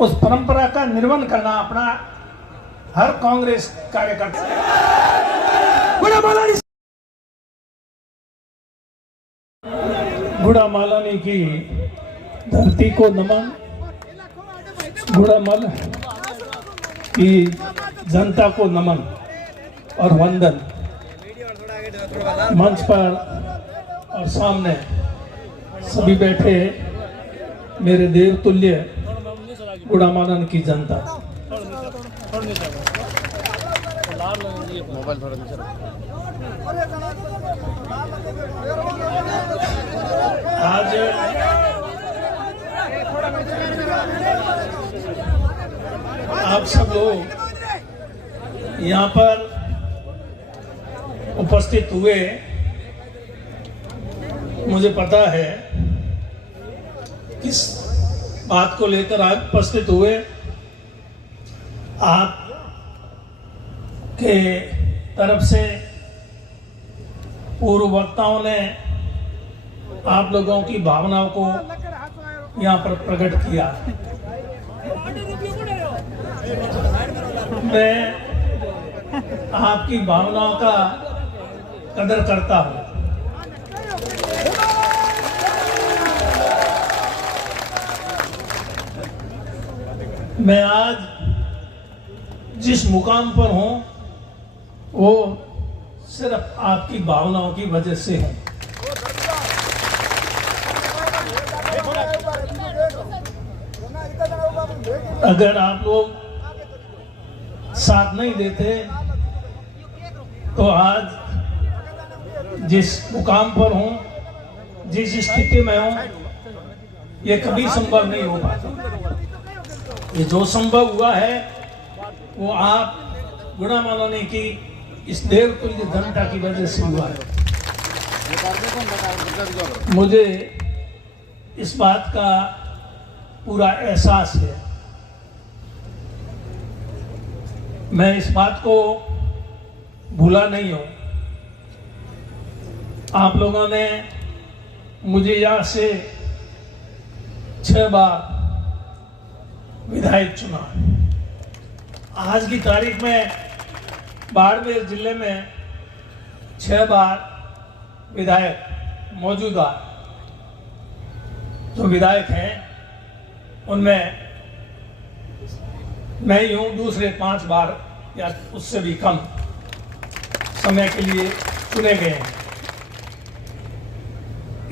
उस परंपरा का निर्वहन करना अपना हर कांग्रेस कार्यकर्ता गुड़ामालानी की धरती को नमन, गुड़ामाला की जनता को नमन और वंदन। मंच पर और सामने सभी बैठे मेरे देवतुल्य गुड़ामालन की जनता, आज आप सब लोग यहाँ पर उपस्थित हुए, मुझे पता है किस बात को लेकर आप उपस्थित हुए। आप के तरफ से पूर्व वक्ताओं ने आप लोगों की भावनाओं को यहाँ पर प्रकट किया। मैं आपकी भावनाओं का कदर करता हूँ। मैं आज जिस मुकाम पर हूँ वो सिर्फ आपकी भावनाओं की वजह से हूँ। अगर आप लोग साथ नहीं देते तो आज जिस मुकाम पर हूँ, जिस स्थिति में हूँ, ये कभी संभव नहीं हो पाता। ये जो संभव हुआ है वो आप गुड़ामालानी की इस देवतुल्य जनता की वजह से हुआ है। मुझे इस बात का पूरा एहसास है। मैं इस बात को भूला नहीं हूं। आप लोगों ने मुझे यहाँ से 6 बार विधायक चुना। आज की तारीख में बाड़मेर जिले में 6 बार विधायक मौजूदा जो विधायक हैं उनमें मैं ही हूँ। दूसरे 5 बार या उससे भी कम समय के लिए चुने गए हैं।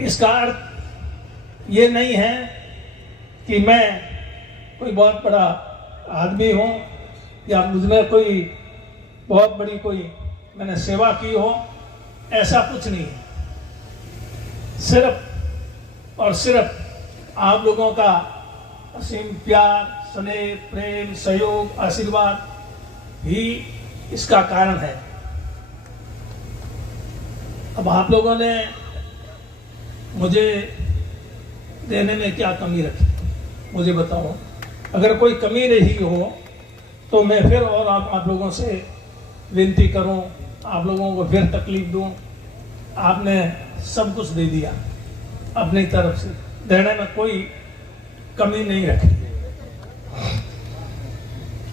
इसका अर्थ ये नहीं है कि मैं कोई बहुत बड़ा आदमी हूँ या मुझमें कोई बहुत बड़ी मैंने सेवा की हो, ऐसा कुछ नहीं है। सिर्फ और सिर्फ आप लोगों का असीम प्यार, स्नेह, प्रेम, सहयोग, आशीर्वाद ही इसका कारण है। अब आप लोगों ने मुझे देने में क्या कमी रखी, मुझे बताओ। अगर कोई कमी रही हो तो मैं फिर और आप लोगों से विनती करूं, आप लोगों को फिर तकलीफ दूं। आपने सब कुछ दे दिया अपनी तरफ से, देने में कोई कमी नहीं रखी।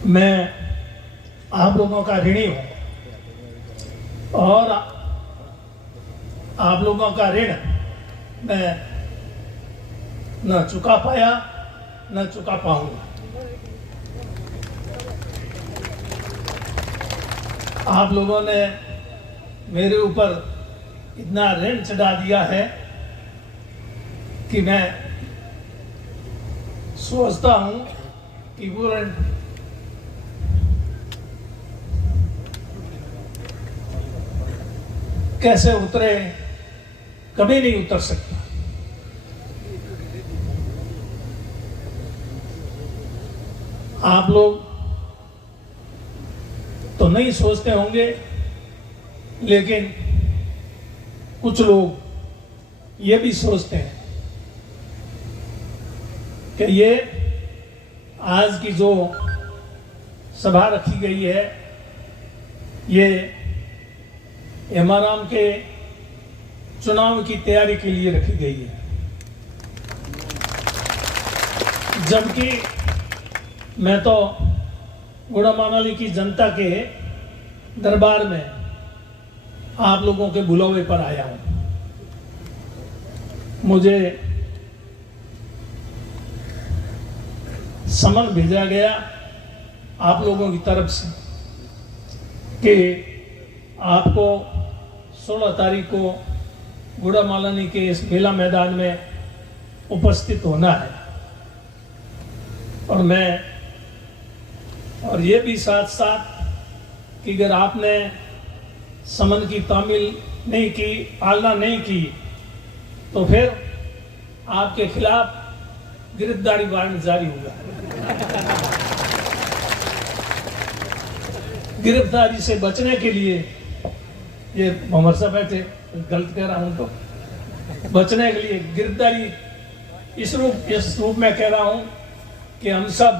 मैं आप लोगों का ऋणी हूं और आप लोगों का ऋण मैं न चुका पाया न चुका पाऊंगा। आप लोगों ने मेरे ऊपर इतना ऋण चढ़ा दिया है कि मैं सोचता हूं कि वो ऋण कैसे उतरे, कभी नहीं उतर सकता। आप लोग तो नहीं सोचते होंगे, लेकिन कुछ लोग ये भी सोचते हैं कि ये आज की जो सभा रखी गई है ये हेमाराम के चुनाव की तैयारी के लिए रखी गई है, जबकि मैं तो गुड़ामालानी की जनता के दरबार में आप लोगों के बुलावे पर आया हूं। मुझे समन भेजा गया आप लोगों की तरफ से कि आपको 16 तारीख को गुड़ामालानी के इस मेला मैदान में उपस्थित होना है। और ये भी साथ साथ कि अगर आपने समन की तामील नहीं की, पालना नहीं की, तो फिर आपके खिलाफ गिरफ्तारी वारंट जारी होगा। गिरफ्तारी से बचने के लिए, ये मोहम्मद साहब बैठे, गलत कह रहा हूं तो, बचने के लिए गिरफ्तारी इस रूप में कह रहा हूं कि हम सब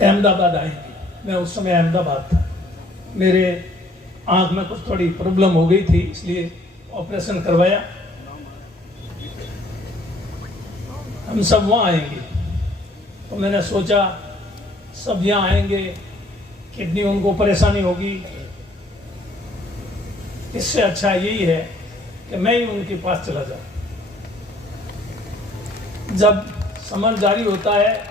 अहमदाबाद आएंगे। मैं उस समय अहमदाबाद था, मेरे आंख में कुछ थोड़ी प्रॉब्लम हो गई थी, इसलिए ऑपरेशन करवाया। हम सब वहाँ आएंगे, तो मैंने सोचा सब यहाँ आएंगे, कितनी उनको परेशानी होगी, इससे अच्छा यही है कि मैं ही उनके पास चला जाऊं। जब समन जारी होता है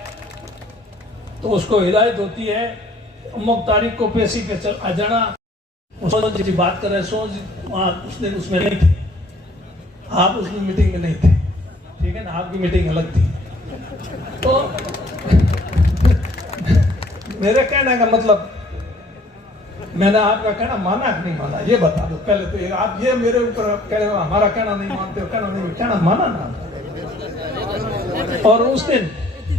तो उसको हिदायत होती है अमुक तारीख को पेशी पे चल आ जाना। जी बात कर रहे, सोच उस दिन उसमें नहीं थे, आप उस मीटिंग में नहीं थे, ठीक है ना, आपकी मीटिंग अलग थी। तो मेरे कहने का मतलब, मैंने आपका कहना माना कि नहीं माना ये बता दो पहले तो। आप ये मेरे ऊपर कह रहे हो हमारा कहना नहीं मानते हो, कहना माना ना। और उस दिन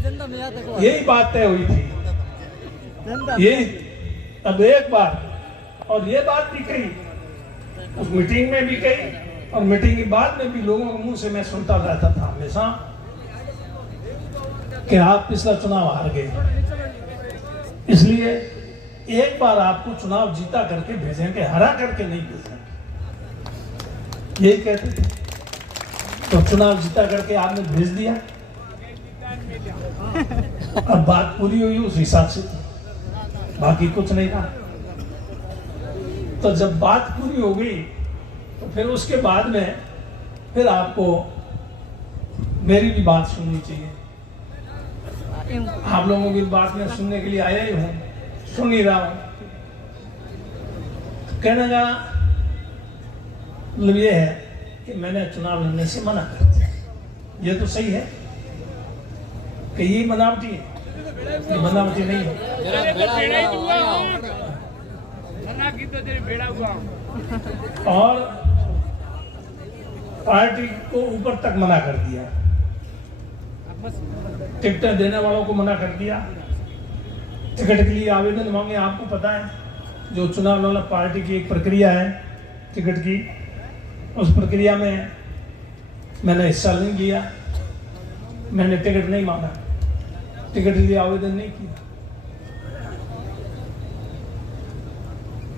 यही बात तय हुई थी, यही अब एक बार, और ये बात भी कही उस मीटिंग में भी कही, और मीटिंग के बाद में भी लोगों के मुंह से मैं सुनता रहता था हमेशा कि आप पिछला चुनाव हार गए, इसलिए एक बार आपको चुनाव जीता करके भेजेंगे, हरा करके नहीं भेजेंगे, यही कहते थे। तो चुनाव जीता करके आपने भेज दिया, अब बात पूरी हुई उस हिसाब से, बाकी कुछ नहीं था। तो जब बात पूरी हो गई तो फिर उसके बाद में फिर आपको मेरी भी बात सुननी चाहिए। आप लोगों की बात में सुनने के लिए आया ही हूं, सुन ही रहा हूं। कहने का मतलब ये है कि मैंने चुनाव लड़ने से मना कर दिया। ये तो सही है कि ये बनावटी है, ये बनावटी नहीं है। और पार्टी को ऊपर तक मना कर दिया, टिकटें देने वालों को मना कर दिया, टिकट के लिए आवेदन मांगे। आपको पता है जो चुनाव लड़ना पार्टी की एक प्रक्रिया है टिकट की, उस प्रक्रिया में मैंने हिस्सा नहीं लिया, मैंने टिकट नहीं मांगा, टिकट के लिए आवेदन नहीं किया।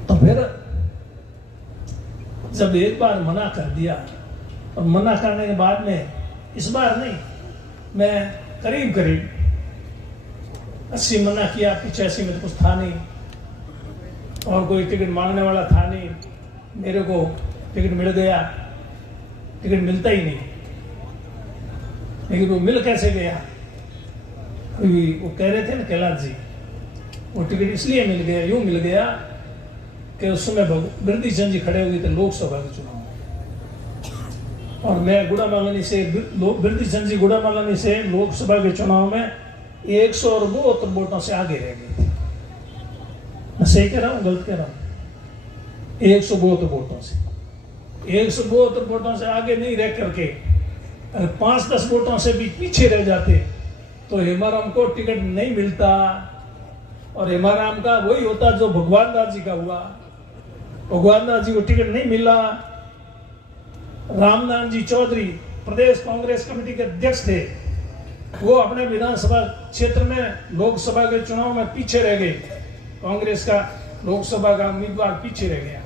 तो फिर जब एक बार मना कर दिया, और मना करने के बाद में इस बार नहीं, मैं करीब 80 मना किया, 85 में तो कुछ था नहीं, और कोई टिकट मांगने वाला था नहीं। मेरे को टिकट मिल गया, टिकट मिलता ही नहीं, लेकिन वो मिल कैसे गया? वो कह रहे थे ना कैलाश जी, वो टिकट इसलिए मिल गया, यूं मिल गया कि उस समय बिरदी चंद जी खड़े हुए थे लोकसभा के चुनाव, और मैं गुड़ामालानी से, बिरदी चंद जी गुड़ामालानी से लोकसभा के चुनाव में 172 वोटों से आगे रह गए थे। मैं सही कह रहा हूँ गलत कह रहा हूँ? 172 वोटों से, 172 वोटों से आगे नहीं रह करके 5-10 वोटों से भी पीछे रह जाते तो हेमाराम को टिकट नहीं मिलता, और हेमाराम का वही होता जो भगवान दास जी का हुआ। भगवान दास जी को टिकट नहीं मिला। रामनाथ जी चौधरी प्रदेश कांग्रेस कमेटी के अध्यक्ष थे, वो अपने विधानसभा क्षेत्र में लोकसभा के चुनाव में पीछे रह गए, कांग्रेस का लोकसभा का उम्मीदवार पीछे रह गया,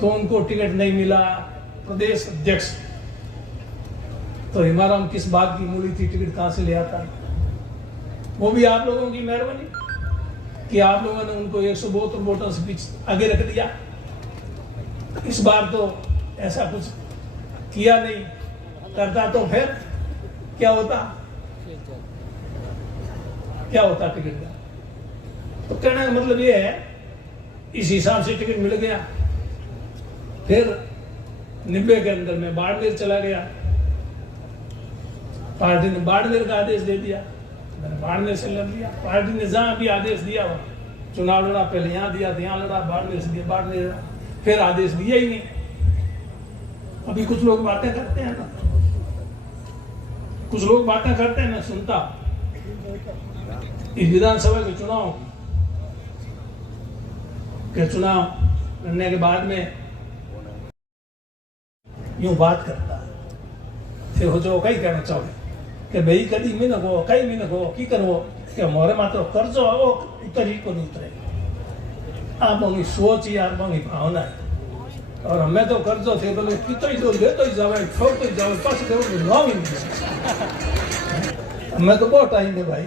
तो उनको टिकट नहीं मिला प्रदेश अध्यक्ष। तो हेमाराम किस बात की मूली थी, टिकट कहां से ले आता? वो भी आप लोगों की मेहरबानी कि आप लोगों ने उनको 172 वोटों से पीछे आगे रख दिया। इस बार तो ऐसा कुछ किया नहीं, करता तो फिर क्या होता टिकट का। तो कहने का मतलब ये है, इस हिसाब से टिकट मिल गया। फिर 90 के अंदर मैं बाड़मेर चला गया, पार्टी ने बाड़मेर का आदेश दे दिया, मैंने बाड़मेर से लड़ लिया। पार्टी ने जहां भी आदेश दिया वो चुनाव लड़ा, पहले यहाँ दिया, यहाँ लड़ा, बाड़मेर से दिया, बाड़मेर, फिर आदेश दिया ही नहीं। अभी कुछ लोग बातें करते हैं ना, कुछ लोग बातें करते हैं, मैं सुनता इस विधानसभा के चुनाव लड़ने के बाद में यूं बात करता फिर हो जो कई कहना चाहे कि भाई कभी मिनक हो कई मिनक हो की करो कि मोरे मात्र कर्जो वो उतरी को नहीं उतरे। आप मम्मी सोच यार मम्मी भावना है, और हमें तो कर्जो थे बोले कितो ही दो लेतो ही जावे ठोक तो जावे पास दे ना ही नहीं। हमें तो बहुत टाइम है भाई,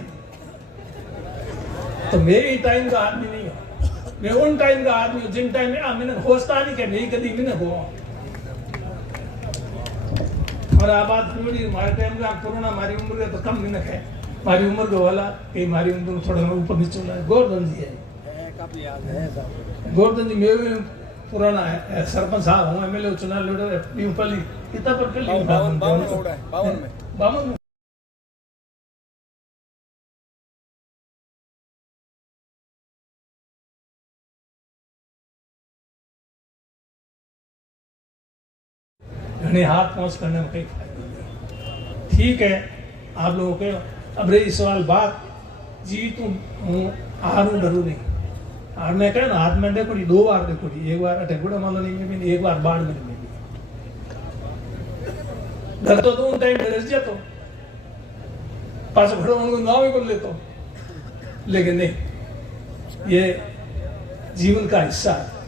तो मेरी टाइम का आदमी नहीं हो, मैं उन टाइम का आदमी हूँ जिन टाइम में मैंने होस्ता नहीं कि नहीं कभी मैंने हो। और आप बात पूरी हमारे टाइम का कोरोना हमारी उम्र का तो कम मिनक है, हमारी उम्र का वाला कहीं हमारी उम्र थोड़ा ऊपर नीचे होना है। गोवर्धन जी है, गोवर्धन जी मेरे पुराना है, सरपंच साहब हूँ, एमएलए चुनाव लड़े पीपली कितना पर कर लिया 52 में। हाथ पहुंच करने में कई फायदा नहीं। ठीक है आप लोगों के अब रही सवाल बात जीतू हूँ हारू डरू नहीं। और मैं कह ना हाथ में देखो 2 बार देखो, एक बार अटेगुड़ा मानो नहीं में, एक बार बाढ़ में भी डर तो तुम टाइम डर जा तो पास खड़ो उनको नाव ही बोल लेते, लेकिन नहीं, ये जीवन का हिस्सा है।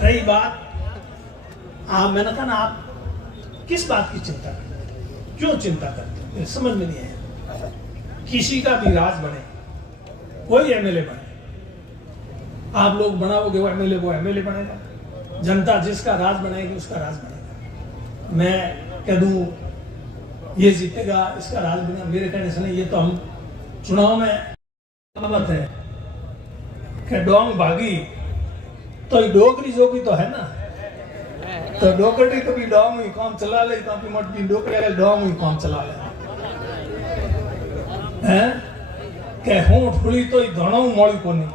रही बात मैंने कहा ना आप किस बात की चिंता करते हैं, क्यों चिंता करते हैं, समझ में नहीं आया। किसी का भी राज बने, कोई एमएलए बने, आप लोग बनाओगे वो एमएलए बनेगा, जनता जिसका राज बनाएगी उसका राज बनेगा। मैं कह दूं ये जीतेगा इसका राज बनेगा, मेरे कहने से नहीं। ये तो हम चुनाव में गलत है कि डोंग भागी तो डोकरी जोगी तो है ना, तो डोकरी तो भी डोंग ही काम चला ले, तो भी मोटी डोकरी डोंग ही काम चला ले हैं के हूं ठुली तो ही धणो मोड़ी कोनी।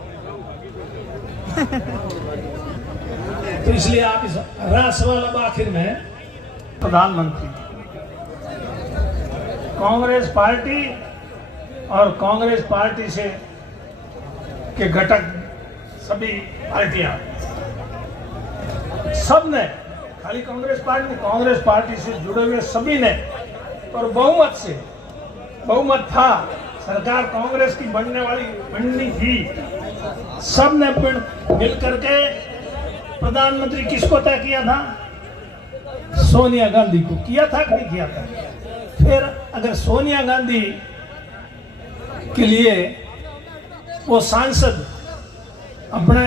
तो इसलिए आप इस सवाल अब आखिर में प्रधानमंत्री, कांग्रेस पार्टी और कांग्रेस पार्टी से के घटक सभी पार्टियां, सब ने, खाली कांग्रेस पार्टी से जुड़े हुए सभी ने, और बहुमत था, सरकार कांग्रेस की बननी थी, सब ने मिल करके प्रधानमंत्री किसको तय किया था? सोनिया गांधी को किया था कि नहीं किया था? फिर अगर सोनिया गांधी के लिए वो सांसद अपने